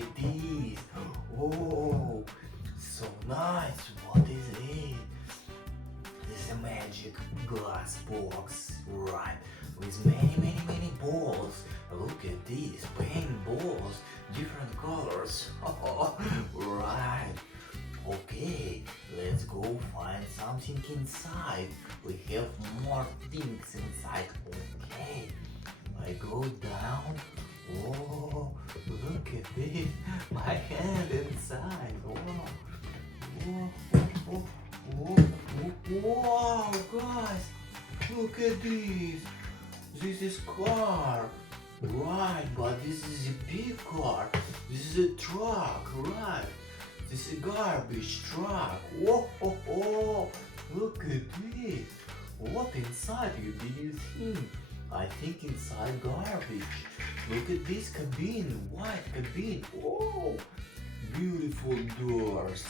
at this. Oh, so nice. What is it? This is a magic glass box, right? With many balls. Look at these paint balls, different colors. Right. Okay, let's go find something inside. We have more things inside. Okay, I go down. Oh, look at this. My hand inside. Oh, oh, oh, oh, wow, guys, look at this. This is car. Right, but this is a big car. This is a truck, right? This is a garbage truck. Oh, look at this. What inside do you think? I think inside garbage. Look at this cabin, white cabin. Oh, beautiful doors.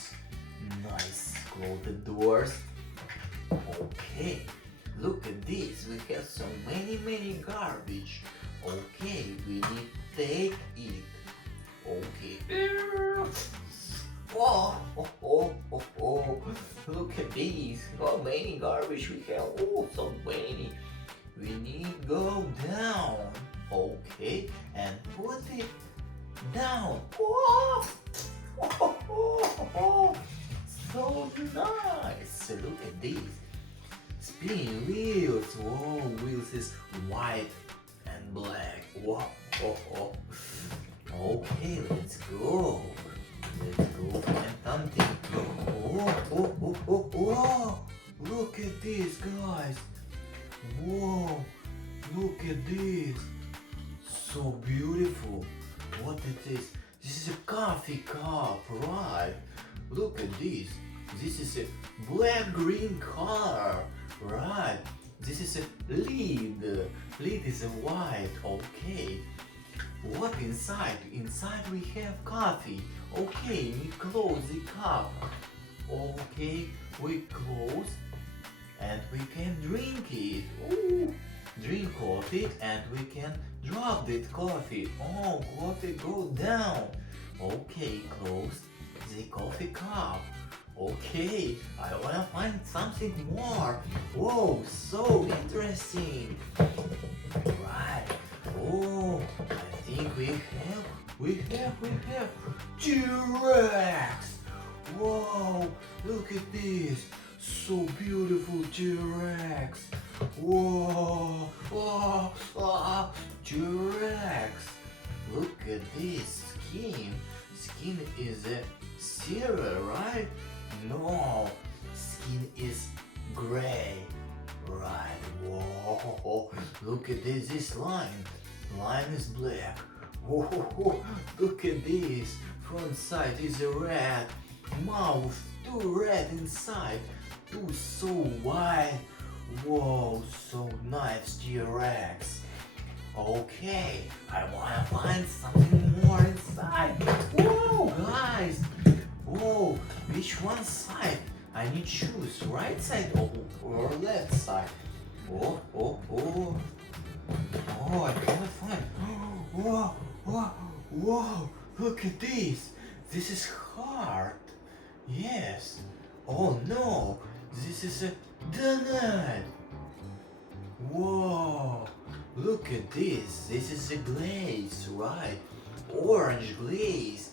Nice, close the doors. Okay, look at this. We have so many garbage. Okay, we need to take it. Okay. Oh, look at these. How many garbage we have? Oh, so many. We need to go down. Okay, and put it down. So nice. Look at these. Spinning wheels. Whoa, wheels is white and black. Wow. Okay, let's go. Let's go find something. Oh, look at this, guys. Whoa, look at this. So beautiful. What is this? This is a coffee cup, right? Look at this. This is a black-green color, right? This is a lid. Lid is a white, okay. What inside? Inside we have coffee. Okay, we close the cup. Okay, we close and we can drink it. Ooh, drink coffee and we can drop that coffee. Oh, coffee go down. Okay, close the coffee cup. Okay, I wanna find something more. Whoa, so interesting. Right. Oh, I think we have T-Rex. Whoa, look at this. So beautiful T-Rex. Whoa, T-Rex. Look at this skin. Skin is a silver, right? No, skin is gray. Right. Whoa, look at this line. Line is black. Whoa, look at this. Front side is a red. Mouth, too red inside. Too so wide. Whoa, so nice T-Rex. Okay, I wanna find something more inside. Whoa, guys. Whoa, which one side? I need choose right side or left side. Oh, I can't find. Whoa, look at this. This is heart. Yes. Oh no, this is a donut. Whoa, look at this. This is a glaze, right? Orange glaze.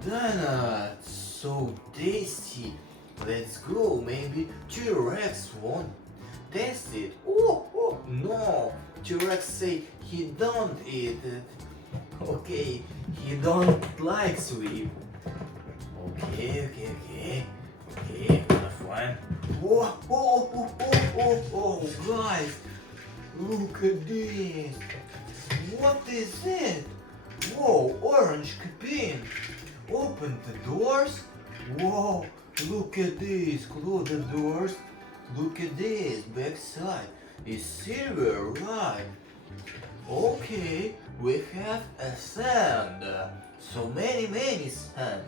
Donut. So tasty. Let's go. Maybe T-Rex won't taste it. Oh, no. T-Rex say he don't eat it. Okay, he don't like sweet. Okay, gonna find. Oh, guys, look at this. What is it? Whoa, orange cabin. Open the doors. Whoa, look at this. Close the doors. Look at this. Back side is silver, right? Okay, we have a sand. So many sand.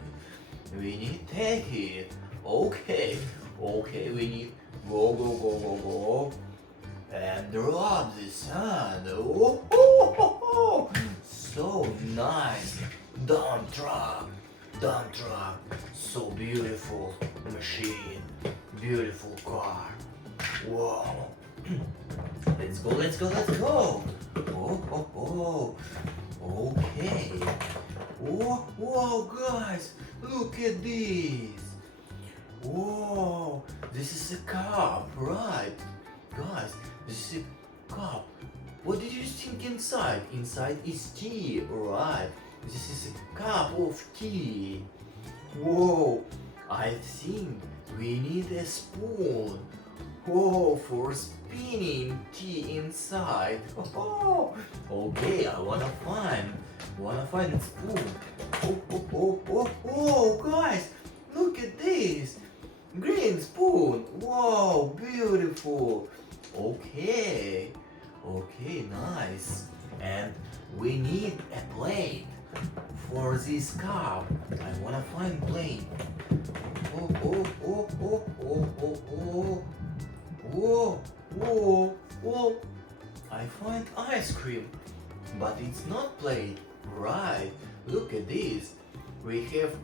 We need to take it. Okay, we need go. And drop the sand. Oh, so nice. Dump truck. Dump truck. So beautiful machine. Beautiful car. Wow. Let's go, let's go, let's go. Oh. Okay. Whoa, guys. Look at this. Whoa. This is a cup, right? Guys, this is a cup. What did you think inside? Inside is tea, right? This is a cup of tea. Whoa, I think we need a spoon. Whoa, for spinning tea inside. Oh, okay, I wanna find a spoon. Oh, guys, look at this. Green spoon. Wow, beautiful. Okay, nice. And we need a plate for this cup. I wanna find plate. Whoa. I find ice cream, but it's not plate. Right, look at this. We have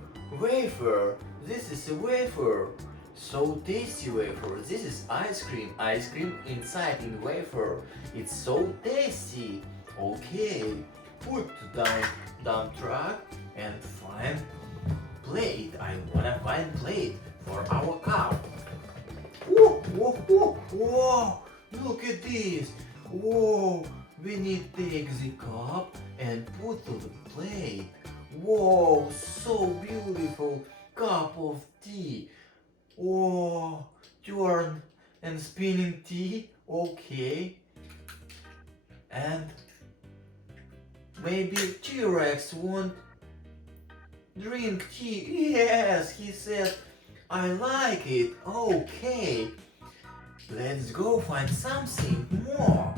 wafer. This is a wafer. So tasty wafer. This is ice cream. Ice cream inside in wafer. It's so tasty. Okay, put down dump truck and find plate. I wanna find plate for our cup. Whoa! Look at this. Whoa! We need to take the cup and put to the plate. Whoa! So beautiful cup of tea. Whoa! Turn and spinning tea. Okay. And maybe T-Rex won't drink tea. Yes, he said, I like it. Okay. Let's go find something more.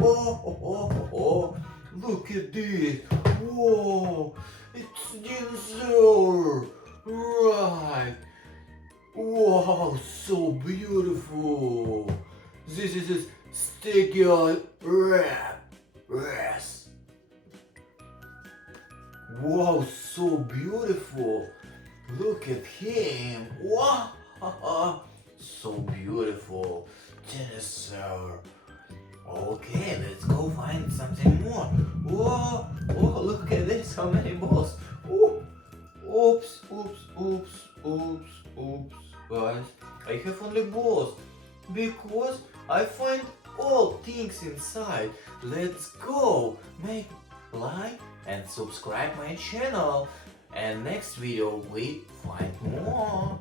Oh, look at this. Whoa, it's dinosaur. Right. Wow, so beautiful. This is a sticky rat. Yes. Wow, so beautiful. Look at him. Wow. So beautiful. Dinosaur. Okay, let's go find something more. Whoa, look at this. How many balls? Oops. Guys, I have only balls because I find all things inside. Let's go. Make like and subscribe my channel. And next video we find more.